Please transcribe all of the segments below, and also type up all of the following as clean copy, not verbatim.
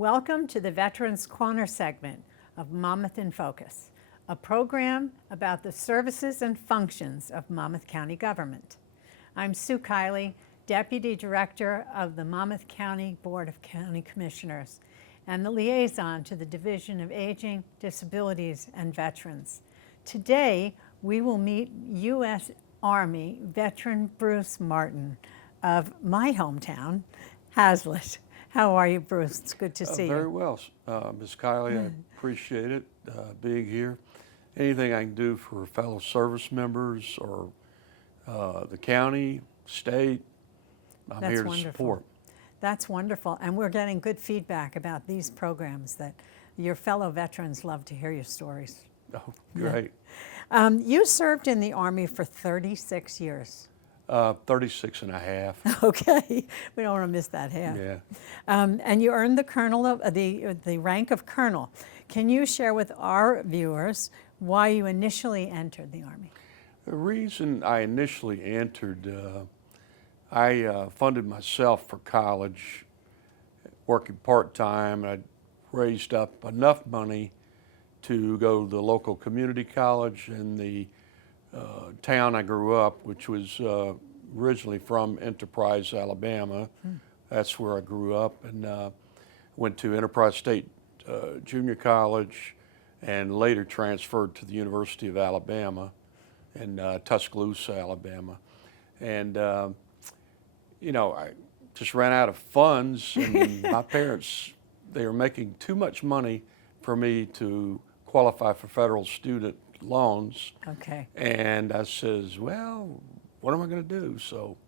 Welcome to the Veterans Corner segment of Monmouth in Focus, a program about the services and functions of Monmouth County government. I'm Sue Kiley, Deputy Director of the Monmouth County Board of County Commissioners and the liaison to the Division of Aging, Disabilities and Veterans. Today, we will meet U.S. Army veteran Bruce Martin of my hometown, Hazlitt. How are you, Bruce? It's good to see you. Very well, Ms. Kiley. I appreciate it, being here. Anything I can do for fellow service members or the county, state, I'm here to support. That's wonderful. And we're getting good feedback about these programs that your fellow veterans love to hear your stories. Oh, great. You served in the Army for 36 years. 36 and a half. Okay, we don't want to miss that half. Yeah. And you earned the colonel of the rank of colonel. Can you share with our viewers why you initially entered the Army? The reason I initially entered, I funded myself for college, working part-time. I raised up enough money to go to the local community college in the town I grew up, which was originally from Enterprise, Alabama. That's where I grew up, and went to Enterprise State Junior College and later transferred to the University of Alabama in Tuscaloosa, Alabama. And, you know, I just ran out of funds, and my parents, they were making too much money for me to qualify for federal student loans. Okay. And I says, well, what am I going to do? So,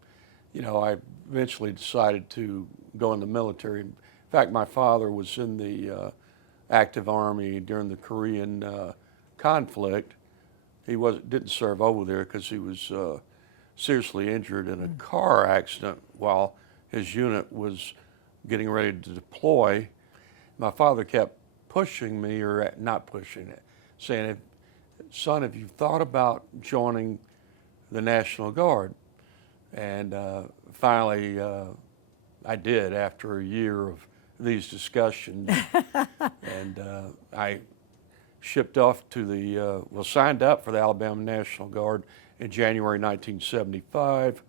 you know, I eventually decided to go in the military. In fact, my father was in the active Army during the Korean conflict. He didn't serve over there because he was seriously injured in a car accident while his unit was getting ready to deploy. My father kept pushing me, or not pushing it, saying, son, have you thought about joining the National Guard? And finally, I did after a year of these discussions. And I shipped off to the, signed up for the Alabama National Guard in January 1975.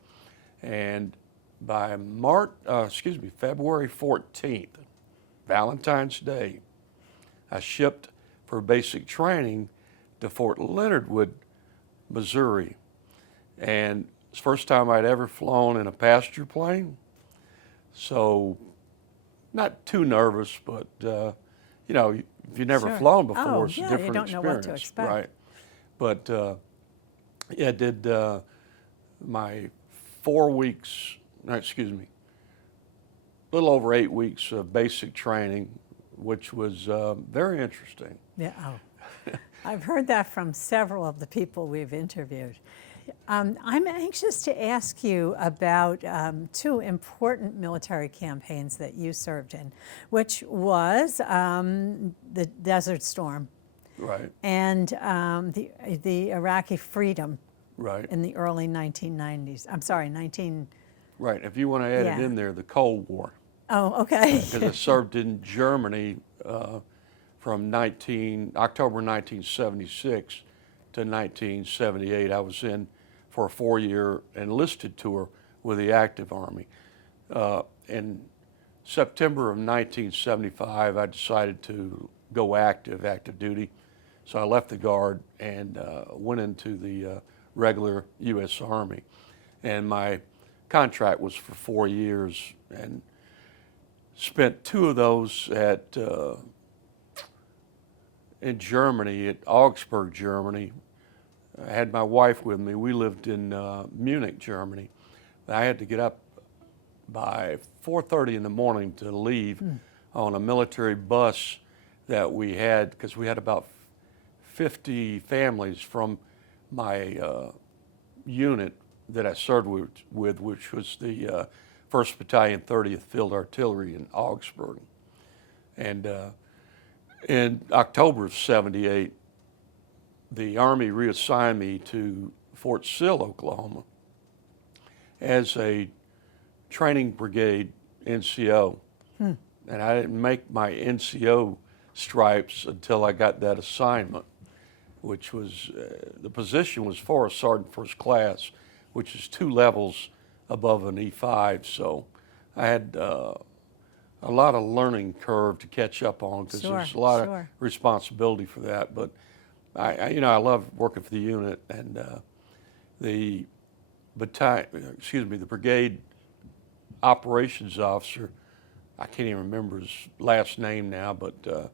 And by February 14th, Valentine's Day, I shipped for basic training to Fort Leonard Wood, Missouri. And it's the first time I'd ever flown in a passenger plane. So not too nervous, but you know, if you've never flown before, it's a different you don't experience. know what to expect. Right. But yeah, I did my 4 weeks, a little over 8 weeks of basic training, which was very interesting. Yeah. Oh. I've heard that from several of the people we've interviewed. I'm anxious to ask you about two important military campaigns that you served in, which was the Desert Storm, right, and the Iraqi freedom, right, in the early 1990s. I'm sorry, 19. Right. If you want to add it in there, the Cold War. Oh, okay. Because I served in Germany from October 1976 to 1978. I was in for a 4-year enlisted tour with the active Army. In September of 1975, I decided to go active duty. So I left the Guard and went into the regular U.S. Army. And my contract was for 4 years, and spent 2 of those in Germany, at Augsburg, Germany. I had my wife with me. We lived in Munich, Germany. I had to get up by 4:30 in the morning to leave on a military bus that we had, because we had about 50 families from my unit that I served with, which was the 1st Battalion, 30th Field Artillery in Augsburg. And in October of '78, the Army reassigned me to Fort Sill, Oklahoma, as a training brigade NCO. and I didn't make my NCO stripes until I got that assignment, which was, the position was for a sergeant first class, which is 2 levels above an E5. So I had a lot of learning curve to catch up on, because there's a lot of responsibility for that. But I love working for the unit, and the brigade operations officer, I can't even remember his last name now, but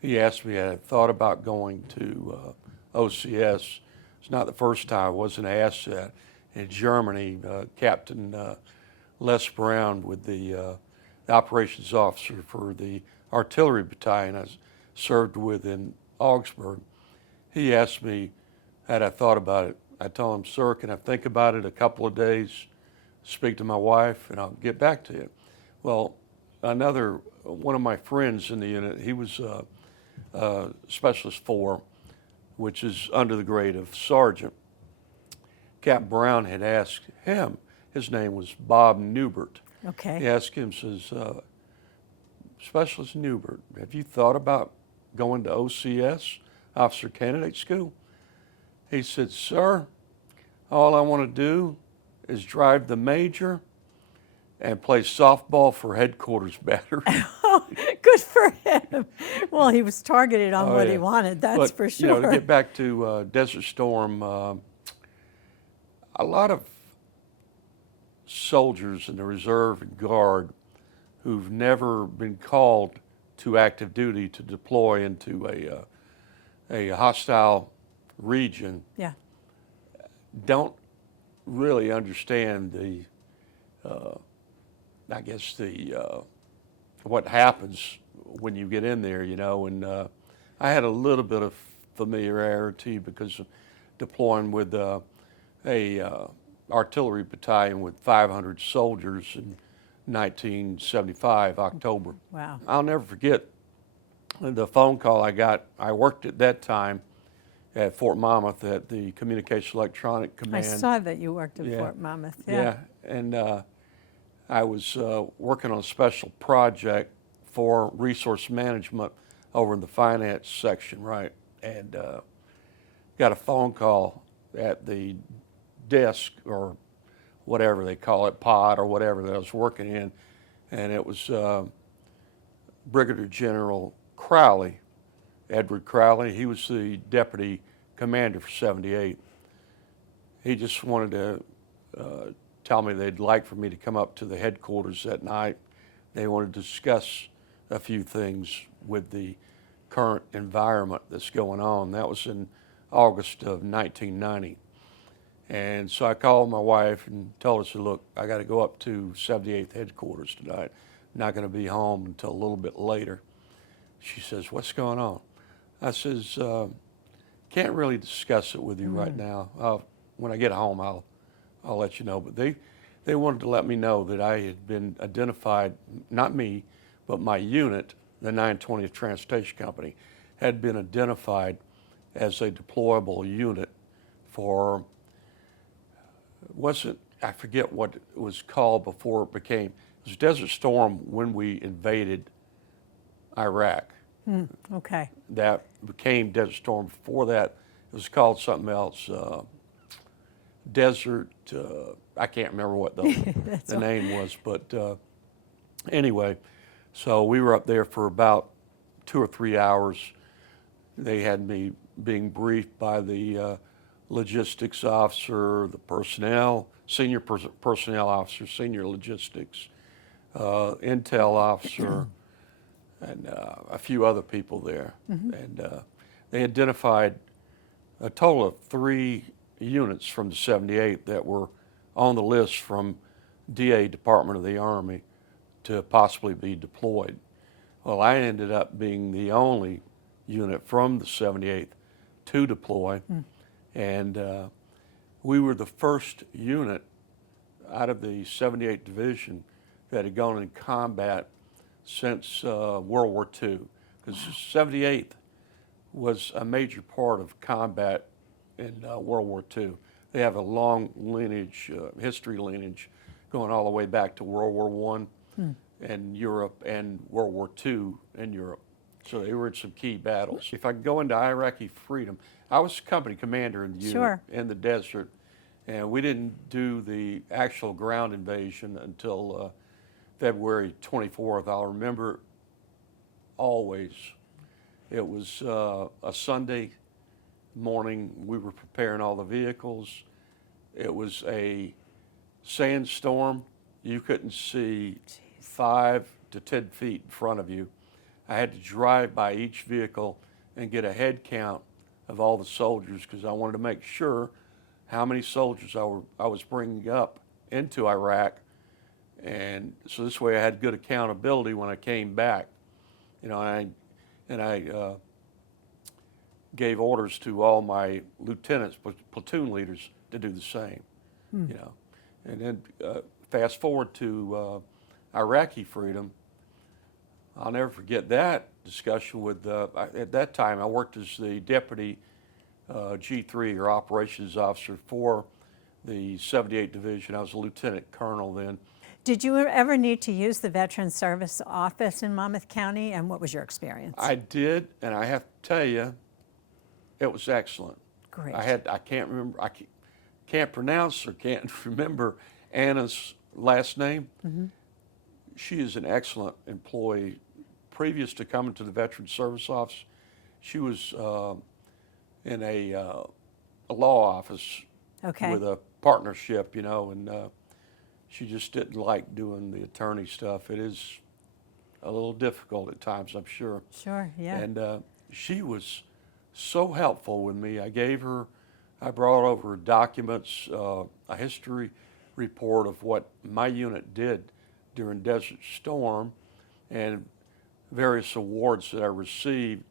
he asked me, I had thought about going to OCS. It's not the first time I wasn't asked that. In Germany, Captain Les Brown, with the operations officer for the artillery battalion I served with in Augsburg, he asked me, had I thought about it. I told him, sir, can I think about it a couple of days, speak to my wife, and I'll get back to you. Well, one of my friends in the unit, he was Specialist 4, which is under the grade of sergeant. Cap Brown had asked him, his name was Bob Newbert. Okay. He asked him, says, Specialist Newbert, have you thought about going to OCS, Officer Candidate School? He said, sir, all I want to do is drive the major and play softball for headquarters battery. Oh, good for him. Well, he was targeted on what he wanted, that's for sure. To get back to Desert Storm, a lot of soldiers in the reserve and guard who've never been called to active duty to deploy into a hostile region don't really understand what happens when you get in there, and I had a little bit of familiarity because of deploying with a artillery battalion with 500 soldiers in 1975, October. Wow. I'll never forget the phone call I got. I worked at that time at Fort Monmouth at the Communication Electronic Command. I saw that you worked at Fort Monmouth. Yeah, and I was working on a special project for resource management over in the finance section, right? And got a phone call at the desk, or whatever they call it, pod or whatever, that I was working in, and it was Brigadier General Crowley, Edward Crowley. He was the deputy commander for 78. He just wanted to tell me they'd like for me to come up to the headquarters that night. They wanted to discuss a few things with the current environment that's going on. That was in August of 1990. And so I called my wife and told her, I said, look, I got to go up to 78th headquarters tonight. Not going to be home until a little bit later. She says, what's going on? I says, can't really discuss it with you right now. When I get home, I'll let you know. But they wanted to let me know that I had been identified, not me, but my unit, the 920th Transportation Company, had been identified as a deployable unit for, I forget what it was called before it became, it was Desert Storm when we invaded Iraq. Okay. That became Desert Storm. Before that, it was called something else. Desert, I can't remember what the name was, but anyway, so we were up there for about 2 or 3 hours. They had me being briefed by the logistics officer, the personnel, senior personnel officer, senior logistics, intel officer, and a few other people there. And they identified a total of 3 units from the 78 that were on the list from DA, Department of the Army, to possibly be deployed. Well, I ended up being the only unit from the 78th to deploy, and we were the first unit out of the 78th Division that had gone in combat since World War II, because the 78th was a major part of combat in World War II. They have a long lineage, history lineage, going all the way back to World War I. in Europe and World War II in Europe. So they were in some key battles. If I go into Iraqi freedom, I was company commander in the unit Sure. in the desert, and we didn't do the actual ground invasion until February 24th. I'll remember always. It was a Sunday morning. We were preparing all the vehicles. It was a sandstorm. You couldn't see 5 to 10 feet in front of you. I had to drive by each vehicle and get a head count of all the soldiers because I wanted to make sure how many soldiers I was bringing up into Iraq, and so this way I had good accountability when I came back. You know, and I gave orders to all my lieutenants, platoon leaders, to do the same. You know, and then fast forward to Iraqi freedom. I'll never forget that discussion with, at that time I worked as the deputy G3 or operations officer for the 78th Division. I was a lieutenant colonel then. Did you ever need to use the Veterans Service office in Monmouth County, and what was your experience? I did, and I have to tell you, it was excellent. Great. I can't remember, I can't pronounce or can't remember Anna's last name. She is an excellent employee. Previous to coming to the Veterans Service Office, she was in a law office Okay. with a partnership, you know, and she just didn't like doing the attorney stuff. It is a little difficult at times, I'm sure. Sure, yeah. And she was so helpful with me. I brought over documents, a history report of what my unit did during Desert Storm, and various awards that I received,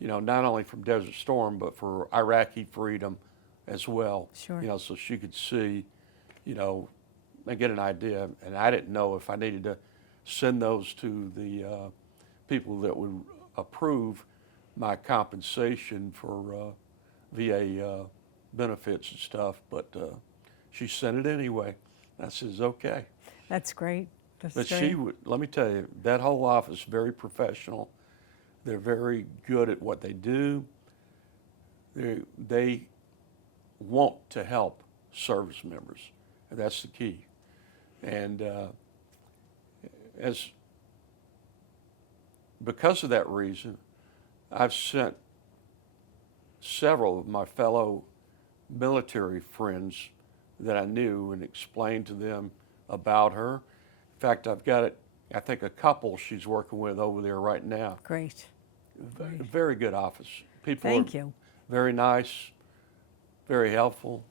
you know, not only from Desert Storm, but for Iraqi freedom as well. Sure. You know, so she could see, you know, and get an idea. And I didn't know if I needed to send those to the people that would approve my compensation for VA benefits and stuff, but she sent it anyway. I says, okay. That's great. That's But great. she would, let me tell you, that whole office is very professional. They're very good at what they do. They want to help service members, and that's the key. And because of that reason, I've sent several of my fellow military friends that I knew and explained to them about her. In fact, I've got it, I think a couple she's working with over there right now. Great. Very good office. People Thank are you. very nice, very helpful.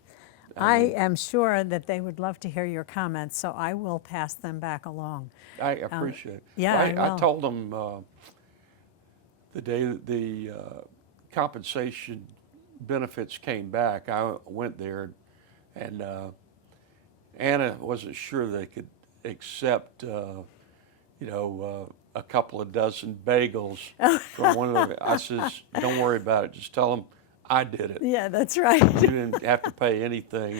I am sure that they would love to hear your comments, so I will pass them back along. I appreciate it. yeah, Well, I I will. told them the day that the compensation benefits came back, I went there, and Anna wasn't sure they could accept, you know, a couple of dozen bagels from one of them. I says, don't worry about it. Just tell them I did it. Yeah, that's right. You didn't have to pay anything,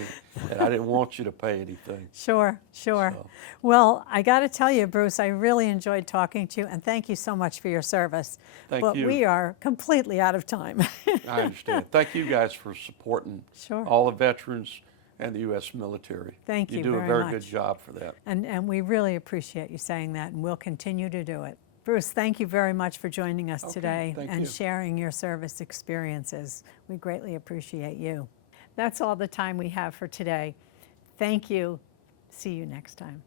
and I didn't want you to pay anything. Sure, sure. So. Well, I got to tell you, Bruce, I really enjoyed talking to you, and thank you so much for your service. Thank but you. we are completely out of time. I understand. Thank you guys for supporting Sure. all the veterans and the U.S. military. Thank you You do a very very much. good job for that. And we really appreciate you saying that, and we'll continue to do it. Bruce, thank you very much for joining us Okay, today thank and you. sharing your service experiences. We greatly appreciate you. That's all the time we have for today. Thank you. See you next time.